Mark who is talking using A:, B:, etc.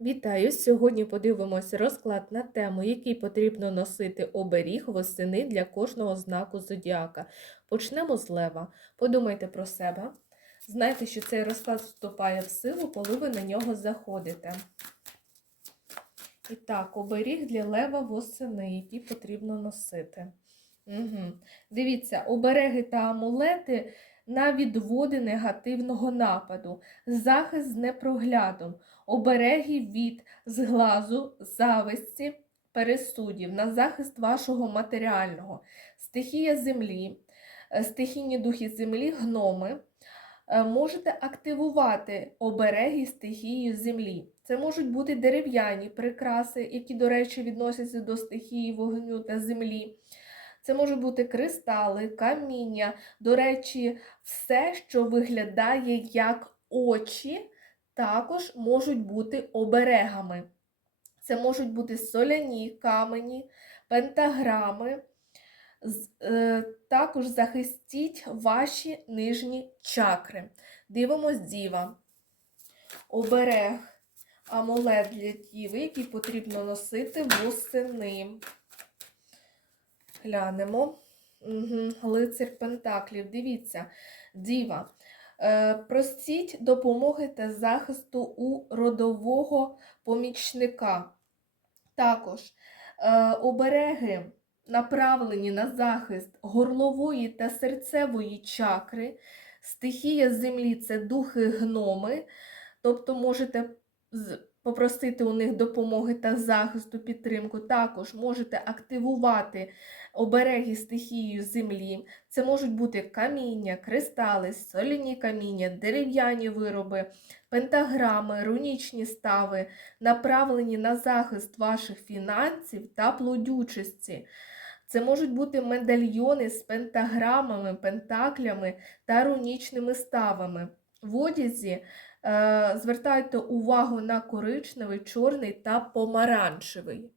A: Вітаю! Сьогодні подивимося розклад на тему, який потрібно носити оберіг восени для кожного знаку зодіака. Почнемо з лева. Подумайте про себе. Знайте, що цей розклад вступає в силу, коли ви на нього заходите. І так, оберіг для лева восени, який потрібно носити. Угу. Дивіться, обереги та амулети на відводи негативного нападу, захист з непроглядом, обереги від зглазу, зависті, пересудів, на захист вашого матеріального, стихія землі, е, стихійні духи землі, гноми. Е, Можете активувати обереги стихії землі. Це можуть бути дерев'яні прикраси, які, до речі, відносяться до стихії вогню та землі. Це можуть бути кристали, каміння, до речі, все, що виглядає як очі, також можуть бути оберегами. Це можуть бути соляні камені, пентаграми. Е, Також захистіть ваші нижні чакри. Дивимось діва. Оберег, амулет для діви, який потрібно носити восени. Глянемо. Угу. Лицар Пентаклів. Дивіться, діва. Е, Простіть допомоги та захисту у родового помічника. Також е, обереги направлені на захист горлової та серцевої чакри. Стихія землі це духи гноми, тобто можете попросити у них допомоги та захисту, підтримку. Також можете активувати обереги стихією землі. Це можуть бути каміння, кристали, соляні каміння, дерев'яні вироби, пентаграми, рунічні стави, направлені на захист ваших фінансів та плодючості. Це можуть бути медальйони з пентаграмами, пентаклями та рунічними ставами. В одязі е, звертайте увагу на коричневий, чорний та помаранчевий.